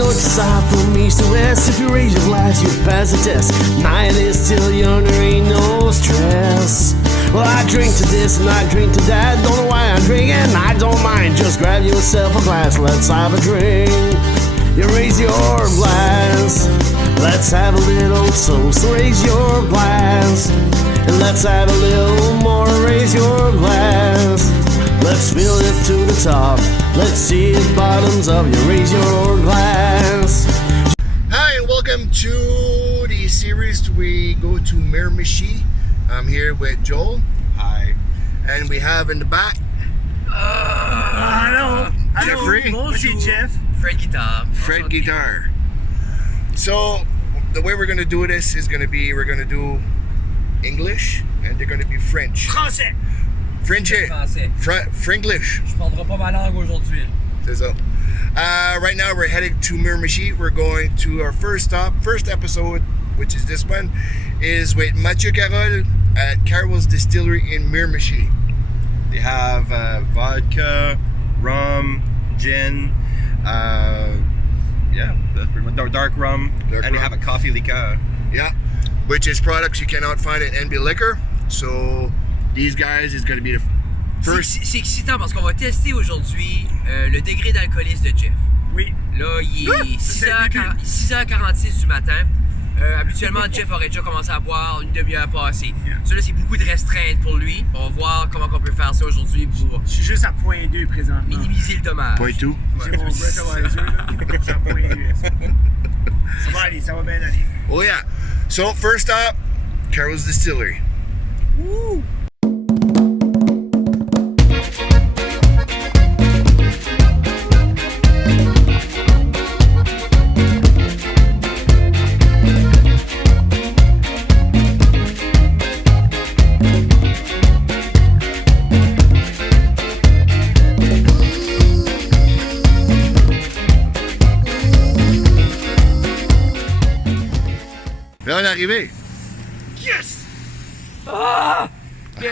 north to south, from east to west. If you raise your glass, you pass the test. Night is till yonder ain't no stress. Well, I drink to this and I drink to that. Don't know why I'm drinking, I don't mind. Just grab yourself a glass, let's have a drink. You raise your glass, let's have a little toast. Raise your glass, and let's have a little more. Raise your glass, let's fill it to the top. Let's see it bottoms up. You raise your glass. Hi and welcome to the series. We go to Miramichi. I'm here with Joel. Hi. And we have in the back Jeffrey. Bonjour. Jeff. Fred Guitar. Fred Guitar. So the way we're gonna do this is gonna be we're gonna do English and they're gonna be French. Français. French. Frenglish. Je prendrai pas ma langue aujourd'hui. C'est ça. Right now we're headed to Miramichi. We're going to our first episode, which is this one, is with Mathieu Carroll at Carrolls distillery in Miramichi. They have vodka, rum, gin, yeah, that's pretty much dark rum, and they have a coffee liqueur. Yeah, which is products you cannot find at NB Liquor. So these guys is going to be the first. C'est excitant parce qu'on va tester aujourd'hui le degré d'alcoolisme de Jeff. Oui. Là, il est 6h46 du matin. Habituellement, Jeff aurait déjà commencé à boire une demi-heure passée. Yeah. Ça là, c'est beaucoup de restreinte pour lui. On va voir comment on peut faire ça aujourd'hui pour Je suis juste à point 2 présentement. minimiser le dommage. Point two. J'ai mon breathalyzer là. Je suis à point 2. Ça va aller, ça va bien aller. Oh yeah. So first up, Carrolls distillery. Woo! Là on est arrivé. Yes! Ah! Ok.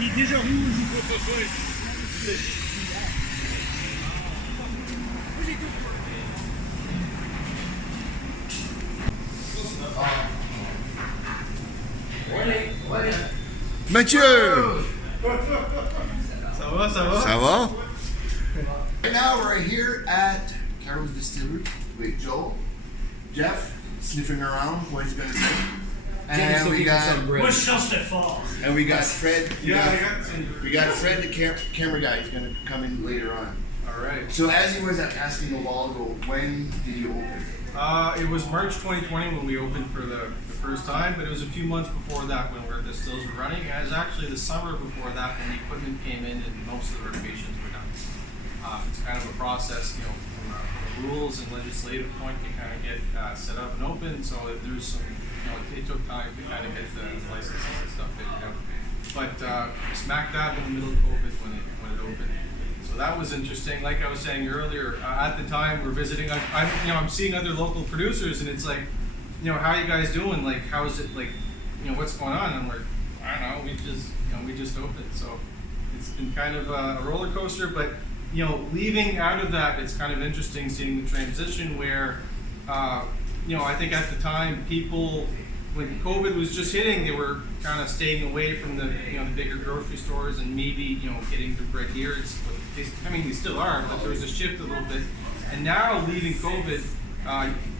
Il est déjà rouge. Mathieu! Ça va? Ça va? Right now we're here at Carrolls distillery with Joel, Jeff sniffing around what he's gonna say. And we got Moi, je cherche le fort. Fred. We got Fred, the camera guy. He's gonna come in later on. All right. So as he was asking a while ago, when did you open? It was March 2020 when we opened for the first time, but it was a few months before that when the stills were running. And it was actually the summer before that when the equipment came in and most of the renovations were done. It's kind of a process, you know, from a rules and legislative point to kind of get set up and open. So there's some, you know, it took time to kind of get the licenses and stuff figured out. But smack dab in the middle of COVID when it opened. So that was interesting. Like I was saying earlier, at the time we're visiting. I'm seeing other local producers, and it's like, you know, how are you guys doing? Like, how is it? Like, you know, what's going on? And we're, I don't know. We just opened. So it's been kind of a roller coaster. But you know, leaving out of that, it's kind of interesting seeing the transition where, you know, I think at the time people, when COVID was just hitting, they were kind of staying away from the, you know, the bigger grocery stores and maybe, you know, getting the bread here. They still are, but there was a shift a little bit. And now leaving COVID,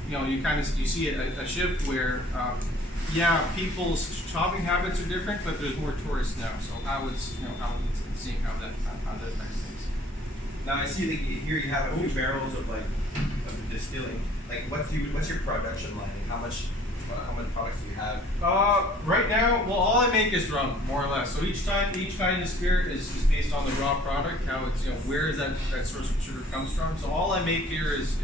you know, you see a shift where, yeah, people's shopping habits are different, but there's more tourists now. So seeing how that affects things. Now I see that here you have a few barrels of distilling. Like what's your production line? How much products do you have? Right now, well, all I make is rum, more or less. So each kind of spirit is based on the raw product, how it's, you know, where is that source of sugar comes from. So all I make here is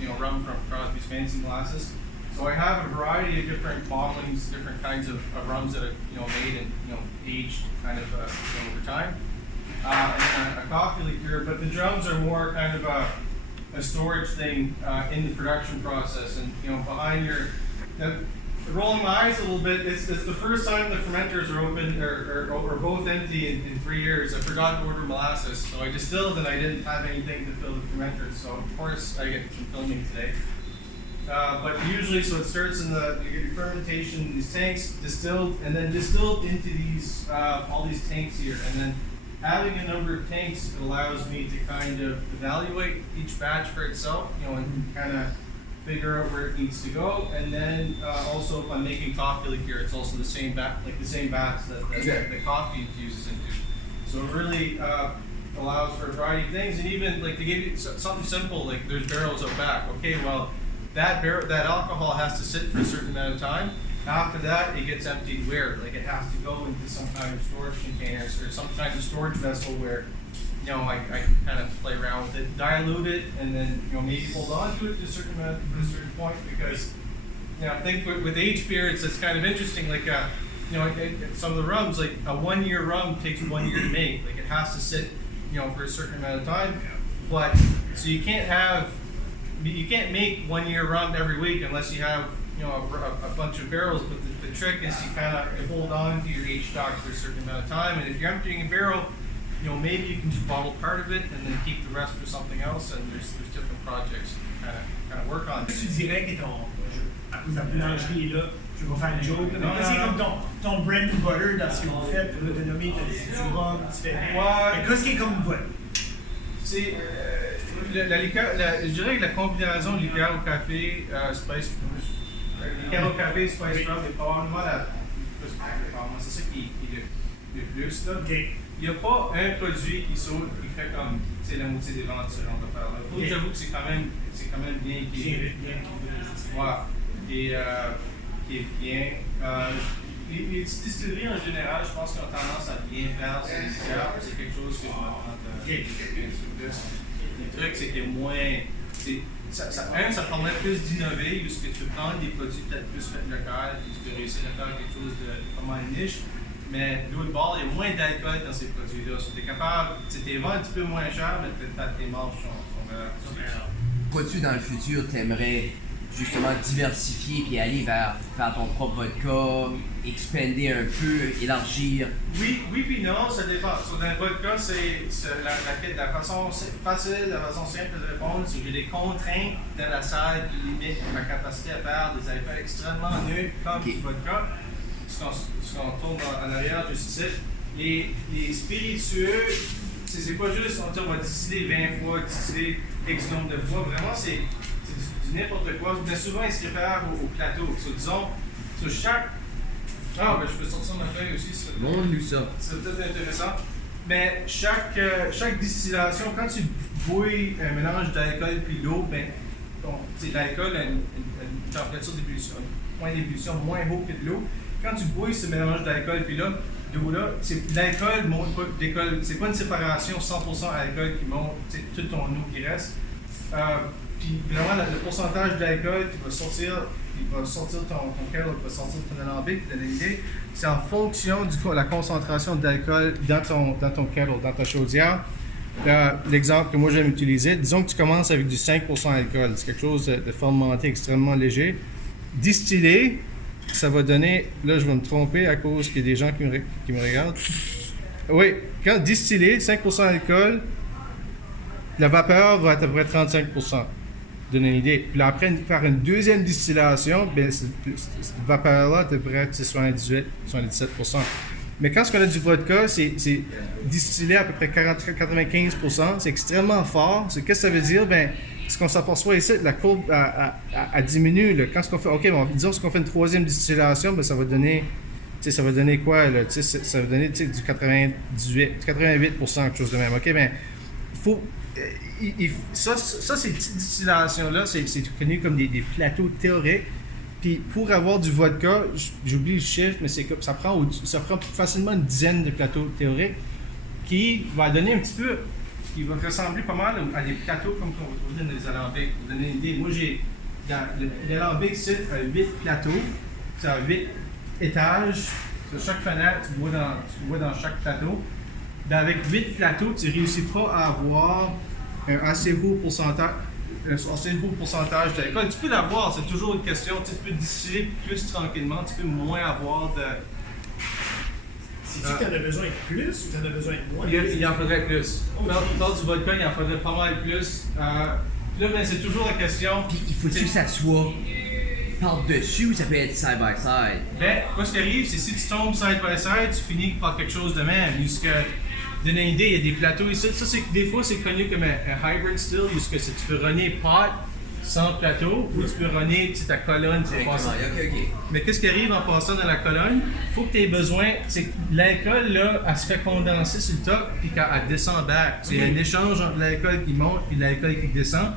you know, rum from Crosby's Fancy Glasses. So I have a variety of different bottlings, different kinds of rums that are, you know, made and, you know, aged kind of you know, over time. And a coffee liqueur, but the drums are more kind of a storage thing in the production process. And you know, behind your rolling my eyes a little bit. It's the first time the fermenters are open or both empty in 3 years. I forgot to order molasses, so I distilled and I didn't have anything to fill the fermenters. So of course I get some filming today. But usually, so it starts in you get your fermentation, these tanks distilled, and then distilled into these all these tanks here, and then having a number of tanks allows me to kind of evaluate each batch for itself, and kind of figure out where it needs to go. And then also if I'm making coffee like here, it's also the same batch that the coffee infuses into. So it really allows for a variety of things, and even like to give you something simple, like there's barrels out back. Okay, well that alcohol has to sit for a certain amount of time. After that, it gets emptied where? Like it has to go into some kind of storage containers or some kind of storage vessel where, I can kind of play around with it, dilute it, and then, maybe hold on to it to a certain point, because, I think with aged spirits, it's kind of interesting, like, some of the rums, like a 1 year rum takes 1 year to make, like it has to sit, for a certain amount of time, but, so you can't make 1 year rum every week unless you have, a bunch of barrels, but the trick is you kind of hold on to your aged stock for a certain amount of time, and if you're emptying a barrel, maybe you can just bottle part of it and then keep the rest for something else, and there's different projects to kind of work on. Tu dirais que à cause de la boulangerie est là, je vais faire une joke, mais c'est comme ton brand new butter dans ce que vous faites, tu as nommé, tu du rhum, tu fais rien. Mais qu'est-ce qui est comme votre? C'est je dirais que la combinaison liqueur au café, spice, liqueur au café, spice rum est probablement c'est ça qui est le plus là. Okay. Il n'y a pas un produit qui saute qui fait comme la moitié des ventes, ce genre d'affaires-là. Okay. J'avoue que c'est quand même bien équilibré. Voilà. Et qui est bien. Les distilleries en général, je pense qu'ils ont tendance à bien faire ces liqueurs. C'est quelque chose que je m'attends de. Le truc, c'est que moins. Ça permet plus d'innover, parce que tu peux prendre des produits peut-être plus faits local, puis tu peux réussir à faire quelque chose de vraiment niche. Mais de l'autre bord, il y a moins d'alcool dans ces produits-là. So, tu es capable, tu les vends un petit peu moins cher, mais tes marges sont meilleures. Vois-tu dans le futur, t'aimerais justement diversifier et aller vers faire ton propre vodka, expander un peu, élargir? Oui puis non, ça dépend. So, dans le vodka, c'est la façon facile, la façon simple de répondre, c'est que j'ai des contraintes dans la salle qui limitent ma capacité à faire des alcools extrêmement neutres comme du vodka. Ce qu'on tourne en arrière juste ici, les spiritueux, c'est pas juste on va distiller 20 fois, distiller X nombre de fois, vraiment c'est du n'importe quoi. Mais souvent ils se réfèrent au plateau. Disons, sur chaque. Ah, ben je peux sortir ma feuille aussi. Montre-nous ça. C'est peut-être intéressant. Mais chaque distillation, quand tu bouilles un mélange d'alcool puis d'eau, l'alcool a une température d'ébullition, un point d'ébullition moins haut que de l'eau. Quand tu bouilles ce mélange d'alcool puis d'eau-là, l'alcool monte pas d'école. C'est pas une séparation 100% alcool qui monte, toute ton eau qui reste. Puis vraiment, le pourcentage d'alcool qui va sortir ton kettle, qui va sortir ton alambic, de l'idée, c'est en fonction de la concentration d'alcool dans ton kettle, dans ta chaudière. L'exemple que moi j'aime utiliser, disons que tu commences avec du 5% d'alcool, c'est quelque chose de fermenté extrêmement léger. Distillé, ça va donner, là je vais me tromper à cause qu'il y a des gens qui me regardent. Oui, quand distillé, 5% d'alcool, la vapeur va être à peu près 35%. Donner une idée. Puis là, après, par une deuxième distillation, cette vapeur-là est à peu près 78, 77%. Mais quand on a du vodka, c'est distillé à peu près 95%. C'est extrêmement fort. Qu'est-ce que ça veut dire? Ce qu'on s'aperçoit ici, la courbe diminue. Là. Quand on fait, OK, disons qu'on fait une troisième distillation, ça va donner quoi? Là? Ça va donner du 88%, quelque chose de même. OK, faut... Ça, ces petites distillations-là, c'est connu comme des plateaux théoriques. Puis pour avoir du vodka, j'oublie le chiffre, mais ça prend facilement une dizaine de plateaux théoriques qui va donner un petit peu, qui va ressembler pas mal à des plateaux comme qu'on va trouver dans les alambics. Pour donner une idée, moi j'ai l'alambic c'est 8 plateaux, c'est à 8 étages. Sur chaque fenêtre, tu vois dans chaque plateau. Avec 8 plateaux, tu ne réussis pas à avoir un assez haut pourcentage. assez beau pourcentage d'alcool. Tu peux l'avoir, c'est toujours une question. Tu peux distiller plus tranquillement, tu peux moins avoir de. C'est-tu que t'en as besoin de plus ou t'en as besoin de moins? Il en faudrait plus. Dans du vodka, il en faudrait pas mal plus. Là, ben, c'est toujours la question. Puis il faut-tu que ça soit par-dessus ou ça peut être side-by-side? Ben, quoi ce qui arrive, c'est si tu tombes side by side, tu finis par quelque chose de même. Jusqu'à donner une idée, il y a des plateaux ici. Ça, des fois, c'est connu comme un hybrid still, jusqu'à tu peux runner pot sans plateau, ou tu peux runner ta colonne. Ok. Mais qu'est-ce qui arrive en passant dans la colonne? Il faut que tu aies besoin, c'est que l'alcool, là, elle se fait condenser sur le top, puis quand elle descend back. C'est un échange entre l'alcool qui monte et l'alcool qui descend.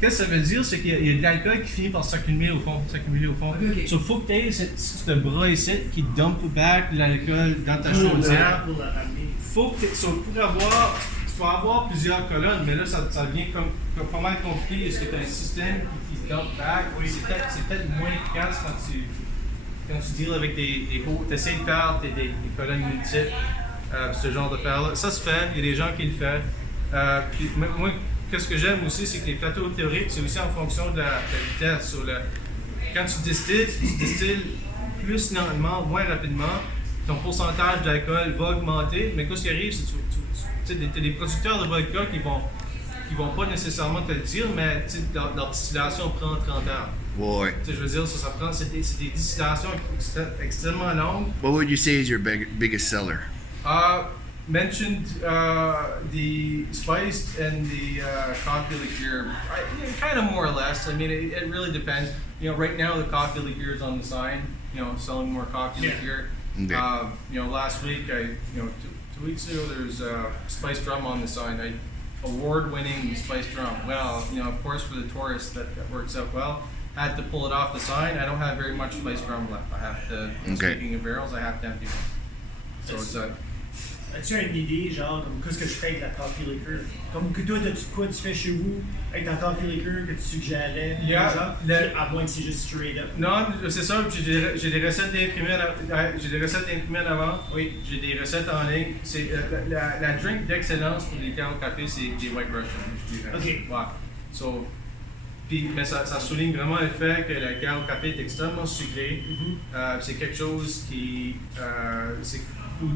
Qu'est-ce que ça veut dire? C'est qu'il y a de l'alcool qui finit par s'accumuler au fond. Ok. So, faut que tu aies ce bras ici qui dump back l'alcool dans ta chaudière. Pour la ramener. Faut que tu peux avoir plusieurs colonnes, mais là, ça devient comme pas mal compliqué. Est-ce que tu as un système qui dump back? C'est peut-être moins efficace quand tu deals avec des pots. Tu essaies de faire des colonnes multiples, ce genre d'affaires-là. Ça se fait, il y a des gens qui le font. Puis moi, qu'est-ce que j'aime aussi, c'est que les plateaux théoriques, c'est aussi en fonction de la vitesse. Quand tu distilles plus lentement, moins rapidement, ton pourcentage d'alcool va augmenter. Mais qu'est-ce qui arrive, c'est que tu as des producteurs de vodka qui vont pas nécessairement te le dire, mais leur distillation prend 30 heures. Ouais. Je veux dire, ça prend, c'est des distillations extrêmement longues. What would you say is your biggest seller? Mentioned the spiced and the coffee liqueur, kind of more or less. I mean, it really depends. You know, right now the coffee liqueur is on the sign. You know, selling more coffee liqueur. Okay. You know, last week, two weeks ago, there's spiced rum on the sign. Award-winning spiced rum. Well, you know, of course, for the tourists, that works out well. I had to pull it off the sign. I don't have very much spiced rum left. I have to. Okay. Speaking of barrels, I have to empty them. So it's As-tu une idée, genre, comme qu'est-ce que je fais avec la coffee liquor? Comme que toi, t'as-tu quoi tu fais chez vous avec ta coffee liquor que tu suggérais? Yeah, genre, à moins que c'est juste straight up. Non, c'est ça. J'ai des recettes d'imprimées en avant. Oui, j'ai des recettes en ligne. C'est la drink d'excellence pour les carrolls café, c'est des White Russian, je dirais. Ok. Ouais. So, mais ça souligne vraiment le fait que le carroll café est extrêmement sucré. C'est quelque chose qui c'est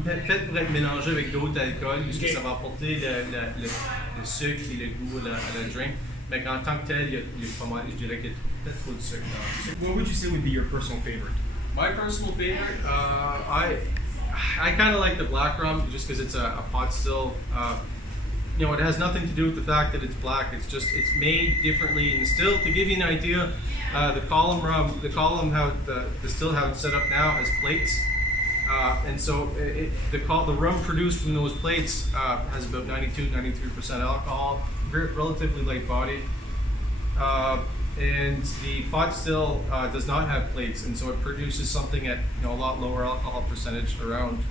peut-être pour être mélangé avec d'autres alcools, puisque ça va apporter le sucre et le goût à la drink. Mais en tant que tel, il y a pas mal, je dirais qu'il y a peut-être trop de sucre dans. What would you say would be your personal favorite? My personal favorite, I kind of like the black rum just because it's a pot still. You know, it has nothing to do with the fact that it's black. It's made differently in the still. To give you an idea, the column how the still how it's set up now has plates. And so the rum produced from those plates has about 92-93% alcohol, relatively light bodied. And the pot still does not have plates, and so it produces something at a lot lower alcohol percentage, around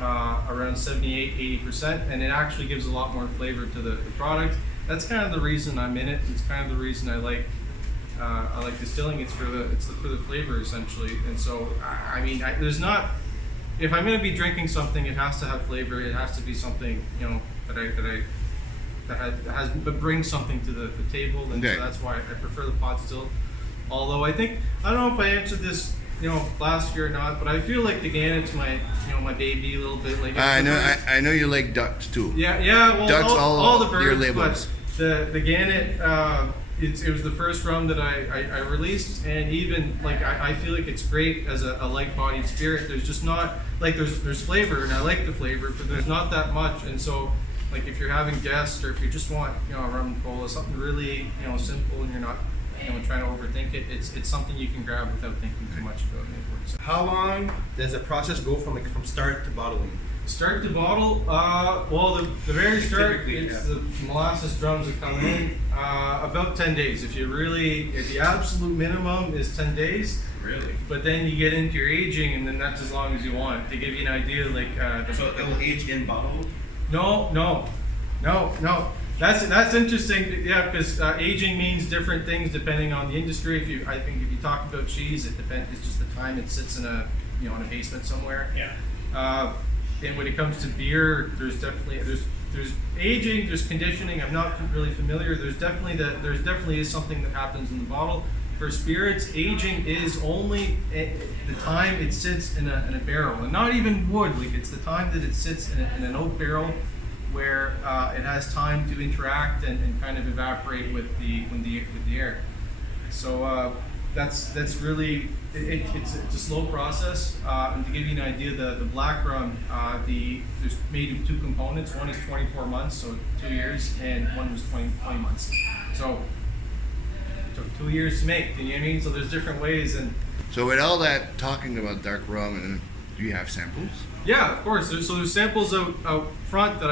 78-80%, and it actually gives a lot more flavor to the product. That's kind of the reason I'm in it. It's kind of the reason I like distilling. It's for the flavor essentially. And so I mean, there's not. If I'm going to be drinking something, it has to have flavor. It has to be something that brings something to the table, and so that's why I prefer the pot still. Although I don't know if I answered this last year or not, but I feel like the Gannet's my baby a little bit. Like I know you like ducks too. Yeah. Well, ducks, all the birds, your labels. But the Gannet. It was the first rum that I released, and even I feel like it's great as a light-bodied spirit. There's just not there's flavor, and I like the flavor, but there's not that much. And so if you're having guests, or if you just want a rum and cola, something really simple, and you're not trying to overthink it, it's something you can grab without thinking too much about it. How long does the process go from start to bottling? Start to bottle, well, the very start, it's the molasses drums that come in, about 10 days. If the absolute minimum is 10 days. Really? But then you get into your aging, and then that's as long as you want. To give you an idea, so it will age in bottle? No. That's interesting, yeah, because aging means different things depending on the industry. I think if you talk about cheese, it depends. It's just the time it sits in a basement somewhere. Yeah. And when it comes to beer, there's aging, there's conditioning. I'm not really familiar. There's definitely is something that happens in the bottle. For spirits, aging is only the time it sits in a barrel, and not even wood. Like it's the time that it sits in an oak barrel, where it has time to interact and kind of evaporate with the air. So that's really it's a slow process. And to give you an idea, the black rum, there's made of two components. One is 24 months, so 2 years, and one was 20 months. So it took 2 years to make. You know what I mean? So there's different ways. And So with all that talking about dark rum, and do you have samples? yeah, of course. There's samples out front that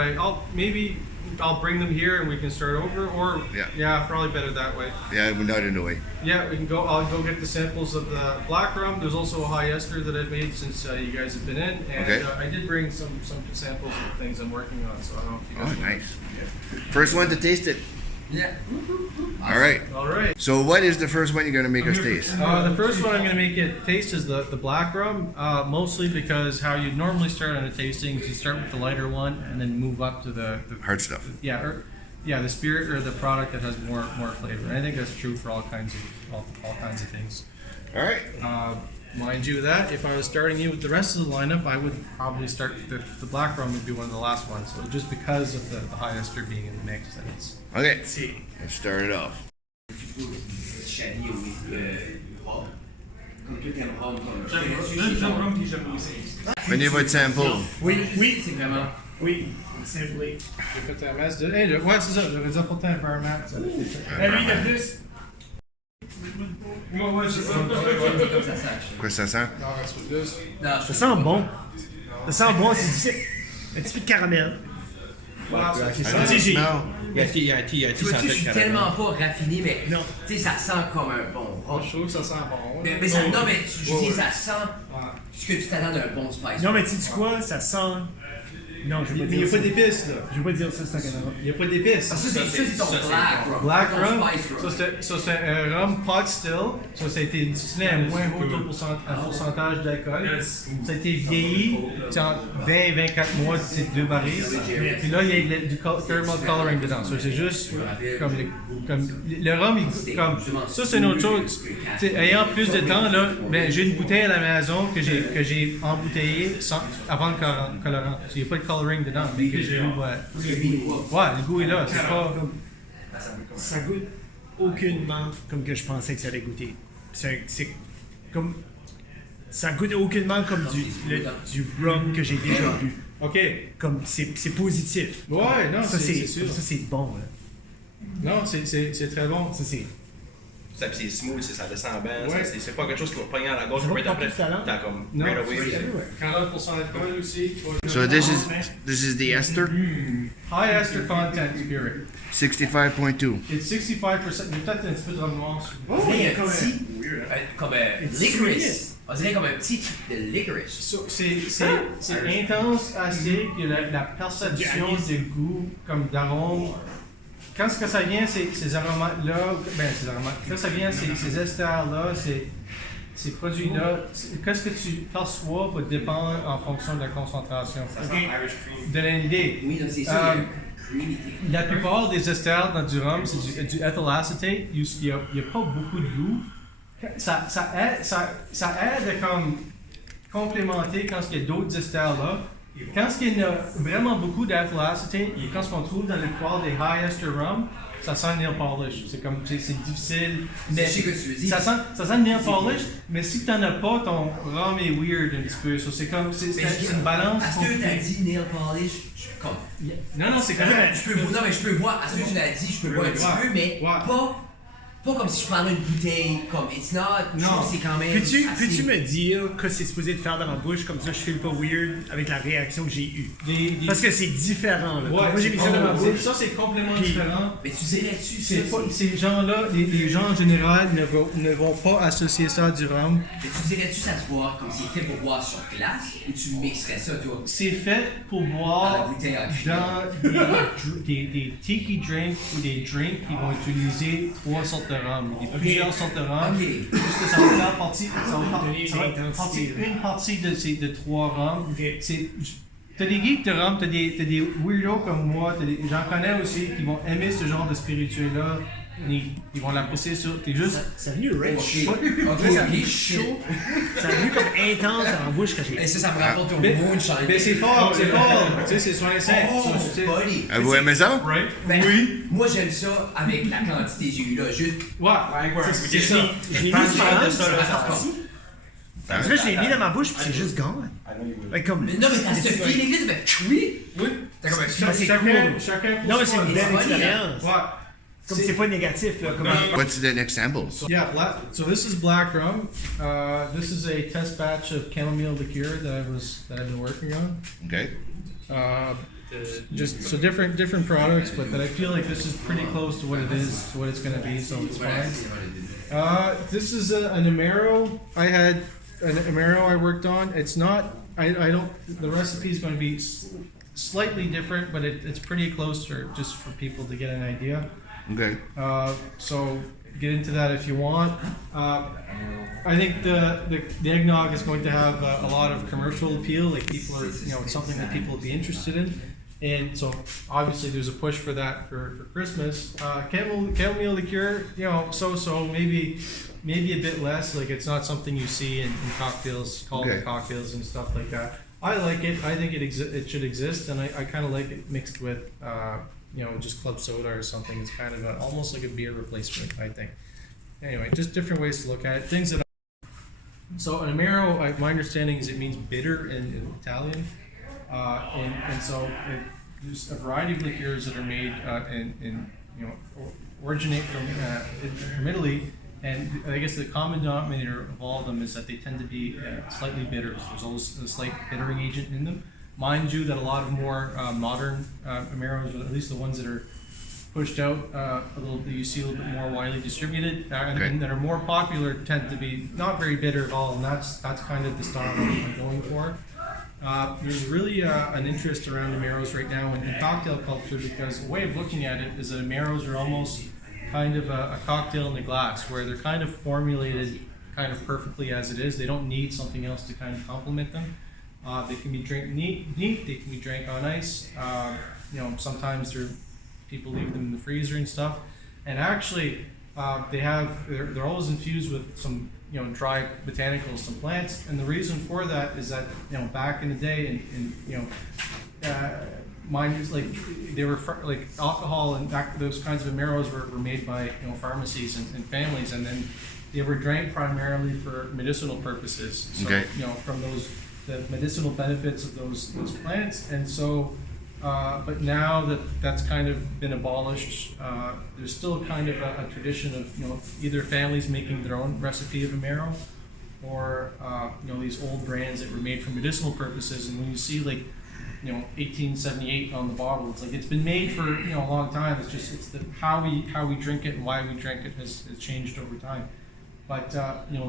I'll bring them here and we can start over. Or Yeah. probably better that way. Yeah, we're not in the way. Yeah, we can go. I'll go get the samples of the black rum. There's also a high ester that I've made since you guys have been in, and Okay. I did bring some samples of things I'm working on. So I don't know if you guys. Oh, nice. First one to taste it. Yeah. All right. All right. So what is the first one you're gonna make us taste? The first one I'm going to make it taste is the black rum, mostly because how you normally start on a tasting is you start with the lighter one and then move up to the Hard stuff. the spirit or the product that has more flavor. And I think that's true for all kinds of things. All right. Mind you that if I was starting you with the rest of the lineup, I would probably start the black rum would be one of the last ones. So just because of the high ester being in the mix, and it's Okay. Let's start it off. Chalier au rhum. Comme tout un rhum, comme J'aime rum puis j'aime aussi. Prenez votre sample. Oui, c'est vraiment. oui, simply. j'ai fait un masse de. Ouais, c'est ça, j'aurais dû apporter un peu un max. Lui, de plus. Ouais, c'est ça. Comme ça sache. Quoi ça sent? Non, c'est pas plus. Non, Ça sent bon. Ça sent bon, c'est difficile. Un petit peu de caramel. Voilà, I don't j'ai- smell. tu vois-tu, je suis tellement pas raffiné, mais Non. tu sais, ça sent comme un bon rhum. Je trouve que ça sent bon. Mais ça, non, mais je dis, ça sent ce que tu t'attends d'un bon spice. Non, mais tu sais quoi, ça sent. Non, je vais pas Mais il n'y dire a ça. pas d'épices, là. Je vais pas dire ça, c'est un canard. Il n'y a pas d'épices. Ça, c'est ton black rum. Black ton rum, spice rum. ça c'est un rhum pot still. Ça a été distillé à moins haut pourcentage d'alcool. Ça a été vieilli entre 20 et 24 mois, c'est 2 barils. Puis là, il y a du caramel coloring dedans. Ça, c'est juste comme le rhum, comme ça, c'est une autre chose. T'sais, ayant plus de temps, là, ben, j'ai une bouteille à la maison que j'ai embouteillée avant le colorant. Il n'y a pas de coloring dedans. Mais que j'ai le goût est là. C'est pas. Ça goûte aucunement comme que je pensais que ça allait goûter. C'est comme. Ça goûte aucunement comme du rum que j'ai déjà bu. OK. Comme c'est positif. Ouais, non, Ça c'est sûr. ça c'est bon. Là. Non, c'est très bon. Ça c'est. Ça, puis c'est smooth, ça descend bien. Ouais. C'est pas quelque chose qui va pogner à la gorge. Ça va Right après, pas plus talent. t'as comme Non, right away. 40% d'alcool aussi. So this is the ester, High ester content spirit. 65.2. It's 65%. Il y a peut-être un petit peu de rhum noir. On dirait un comme petit, comme licorice. On dirait comme un petit truc de licorice. So, c'est intense, acide, il y a la perception de goût, comme d'arôme. Quand ce que ça vient, ces aromates-là, quand ça vient, ces esters-là, ces produits-là, qu'est-ce que tu perçois va dépendre en fonction de la concentration. De l'idée. Oui, donc c'est ça, il y a creamy. La plupart des esters dans du rhum, c'est du ethyl acetate. Il n'y a pas beaucoup de goût. Ça aide à comme complémenter quand il y a d'autres esters là. Quand il y a vraiment beaucoup d'ethyl acetate, quand ce qu'on trouve dans le poil des high ester rum, ça sent nail polish. C'est comme c'est difficile. Mais Je sais ce que tu veux dire. ça sent nail polish, mais si tu n'en as pas, ton rhum est weird un petit peu. So, c'est comme c'est une balance. Est-ce que tu as dit nail polish? Comme. Non, c'est quand même. Non, mais je peux voir. Est-ce que tu l'as dit? Je peux voir un petit peu, mais pas comme si je prendrais une bouteille. Comme, it's not. Je trouve que c'est quand même. Peux-tu me dire que c'est supposé de faire dans ma bouche comme ça je file pas weird avec la réaction que j'ai eue? Parce que c'est différent. Là. Moi j'ai mis ça dans ma bouche. Ça c'est complètement différent. Mais tu dirais-tu Ces gens-là, les gens en général ne vont pas associer ça à du rhum. Mais tu dirais-tu ça se boit comme c'est fait pour boire sur glace ou tu mixerais ça, toi? C'est fait pour Dans la boire bouteille en cuivre. dans des tiki drinks ou des drinks qui vont utiliser 3 sortes de rhum. Il y a plusieurs sortes de rhum. Ok. Parce que ça va faire partie Donner une l'intensité. partie de 3 rhums. Ok. C'est T'as des geeks de rhum, t'as des weirdos comme moi, j'en connais aussi qui vont aimer ce genre de spiritueux-là. Ils vont l'apprécier sur. T'es juste. Ça a venu rich. Ok, chaud. Ça a venu comme intense dans la bouche quand j'ai. Et ça me rapporte au Mais- moonshine. Mais c'est fort, c'est fort. Tu sais, c'est soin sec. Oh, buddy. Vous aimez ça? Right? Ben, Oui. Moi, j'aime ça avec la quantité que j'ai eu là. Juste. Ouais. C'est ça. Je l'ai mis Prends sur soin la de ça, là, ça se passe. Tu vois, je l'ai mis dans ma bouche puis c'est juste gone. Like, comme. Mais non, mais t'as ce feeling-là, tu fais oui. Oui. T'as comme un c'est Chacun cool. Non, mais c'est une c'est belle funny, expérience. Ouais. Comme c'est pas négatif, là. Comme... What's the next sample? Yeah, so this is black rum. This is a test batch of chamomile liqueur that I've been working on. Okay. Just so different products, but that I feel like this is pretty close to what it is, to what it's gonna be, so it's fine. This is an Amaro. I had an Amaro I worked on. It's not. I don't. The recipe is going to be slightly different, but it's pretty close to just for people to get an idea. Okay. So get into that if you want. I think the eggnog is going to have a lot of commercial appeal. Like people are, it's something that people will be interested in. And so obviously there's a push for that for Christmas. Chamomile liqueur, so maybe a bit less. Like it's not something you see in cocktails, cocktails and stuff like that. I like it. I think it should exist, and I kind of like it mixed with just club soda or something. It's kind of almost like a beer replacement, I think. Anyway, just different ways to look at it. Things that. So an Amaro, my understanding is it means bitter in Italian. And so there's a variety of liqueurs that are made originate from Italy, and I guess the common denominator of all of them is that they tend to be slightly bitter. So there's always a slight bittering agent in them. Mind you, that a lot of more modern Amaros, or at least the ones that are pushed out you see a little bit more widely distributed, and that are more popular tend to be not very bitter at all, and that's kind of the style I'm going for. There's really an interest around Amaros right now in cocktail culture, because a way of looking at it is that Amaros are almost kind of a cocktail in the glass, where they're kind of formulated kind of perfectly as it is. They don't need something else to kind of complement them. They can be drank neat. They can be drank on ice. Sometimes people leave them in the freezer and stuff. And actually, they're always infused with some dry botanicals, some plants, and the reason for that is that back in the day, mine is like they were like alcohol and those kinds of Amaros were made by pharmacies and families, and then they were drank primarily for medicinal purposes. So, from the medicinal benefits of those plants, and so. But now that's kind of been abolished, there's still kind of a tradition of either families making their own recipe of Amaro, or these old brands that were made for medicinal purposes. And when you see 1878 on the bottle, it's like it's been made for a long time. It's just how we drink it and why we drink it has changed over time. But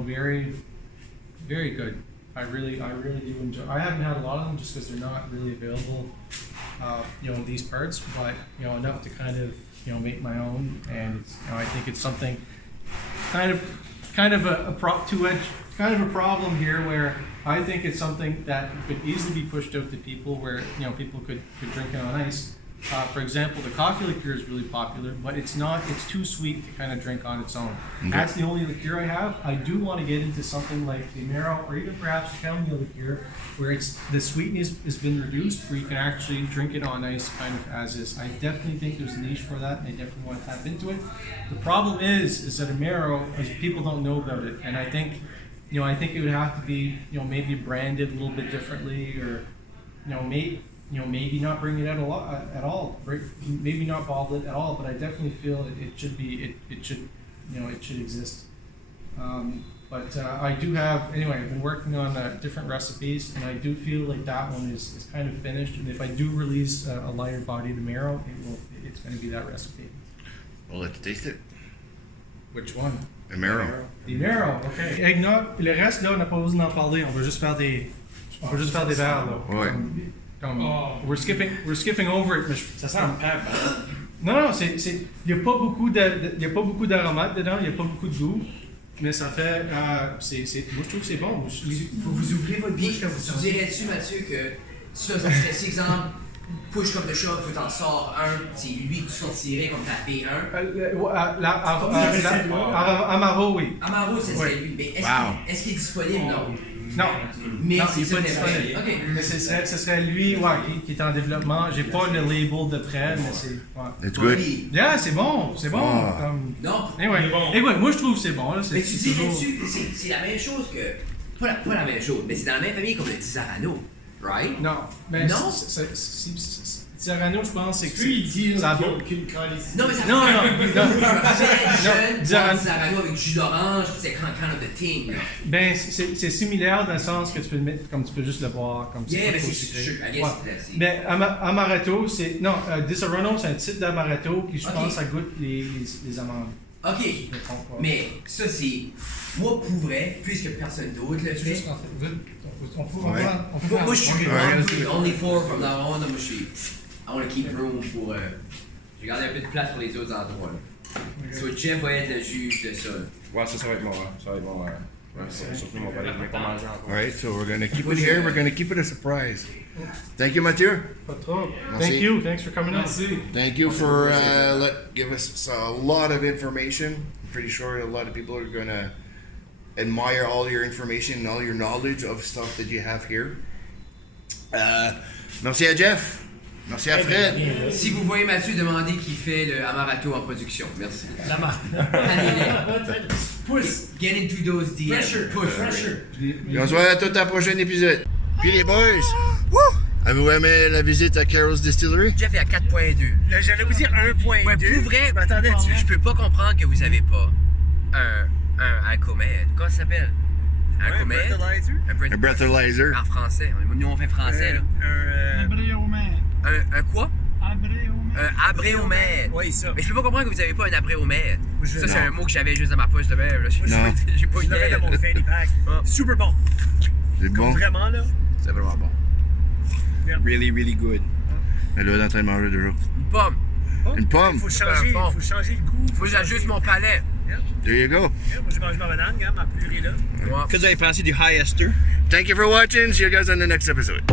very, very good. I really do enjoy. I haven't had a lot of them just because they're not really available, in these parts. But enough to kind of make my own, and I think it's something kind of a two-edged kind of a problem here, where I think it's something that could easily be pushed out to people, where people could drink it on ice. For example, the coffee liqueur is really popular, but it's too sweet to kind of drink on its own. Okay. That's the only liqueur I have. I do want to get into something like the Amaro, or even perhaps the chamomile liqueur, where the sweetness has been reduced, where you can actually drink it on ice kind of as is. I definitely think there's a niche for that, and I definitely want to tap into it. The problem is that Amaro, people don't know about it, and I think it would have to be maybe branded a little bit differently, or maybe not bring it out at all. Maybe not bottle it at all. But I definitely feel it should be. It should exist. But I do have. Anyway, I've been working on different recipes, and I do feel like that one is kind of finished. And if I do release a lighter bodied Amaro, it's going to be that recipe. Well, let's taste it. Which one? Amaro. The Amaro. Okay. Eggnog. Le reste là, on n'a pas besoin d'en parler. On va juste faire des verres là. Ouais. We're skipping over it. Ça sent un pep, hein? Non, il n'y a pas beaucoup d'aromates dedans, il n'y a pas beaucoup de goût, mais ça fait, moi je trouve que c'est bon. Vous ouvrez votre bouche quand vous sortez. Dirais-tu, Mathieu, que Ça serait, si exemple, push comme de shot, faut t'en sors un, c'est lui que tu sortirais comme t'as fait un. Amaro, oui. Amaro, ce serait lui. Mais est-ce qu'il est disponible? Non. Non. Mais Non, c'est il est ça, pas t'aimerais. disponible. Ok. Mais ce serait lui, qui est en développement. J'ai pas le label de près, mais c'est. Ouais. It's good. Yeah, c'est bon. Ah. Comme... Non. Anyway, moi je trouve que c'est bon. Là. Mais tu dirais-tu que c'est la même chose que. Pas la même chose, mais c'est dans la même famille comme le Tisarano, right? Non. Mais Non? Tisarano, je pense, c'est que. Lui, il dit ça qu'il va- n'y a aucune calice. Non, mais ça Non, non, Je me non. rappelle, jeune, Tisarano- Tisarano avec du jus d'orange, c'est kind of the thing. Là. Ben, c'est similaire dans le sens que tu peux le mettre comme tu peux juste le boire, comme Yeah, pas mais trop c'est sucré. sûr, I guess Ouais. c'est- Mais Amaretto, c'est. Non, Disaronno, c'est un type d'Amaretto qui, je Ok. pense, ça goûte les amandes. Ok, Je me trompe pas. mais ça c'est. Moi, pour vrai, puisque personne d'autre le C'est fait. juste rentrer. On peut Ouais. Moi, je suis Ok. only four from now on. Moi, je suis. I want to keep room pour. J'ai gardé un peu de place pour les autres endroits. Là. So, Jeff va être le juge de ça. Là. Ouais, ça va être mon. Ça va être mon. Surtout mon palais, je vais pas manger encore. Alright, so we're gonna keep it here. We're gonna keep it a surprise. Thank you, Mathieu. Pas trop. Merci. Thank you. Thanks for coming out. Thank you for give us a lot of information. I'm pretty sure a lot of people are gonna admire all your information and all your knowledge of stuff that you have here. Merci à Jeff. Merci à Fred. Si vous voyez Mathieu, demandez qui fait le Amaretto en production. Merci. La marque. Push. Get into those DMs. Push. Et on se voit à tout à prochain épisode. Puis les boys, avez-vous aimé la visite à Carrolls Distillery? Jeff est à 4.2. J'allais vous dire 1.2. Ouais, pour vrai, je m'attendais dessus. je peux pas comprendre que vous avez pas un alcomètre. Comment ça s'appelle? Un alcomètre? Un breathalyzer. En français. Nous, on fait français, là. Un quoi? Un abréomètre. Oui, ça. Mais je peux pas comprendre que vous avez pas un abréomètre. Je- Ça, c'est Non. un mot que j'avais juste dans ma poche de même. Là. Non. J'ai pas Je eu l'aurais idée. dans mon fanny pack. Ah. Super bon. C'est bon? Vraiment, là. C'est vraiment bon. Really, really good. Elle est en train de manger toujours. Une pomme. Une pomme. Faut changer le goût. Faut que j'ajuste mon palais. There you go. Moi, je mange ma banane, regarde, ma purée là. Ouais. Que vous avez pensé du High Ester? Thank you for watching. See you guys on the next episode.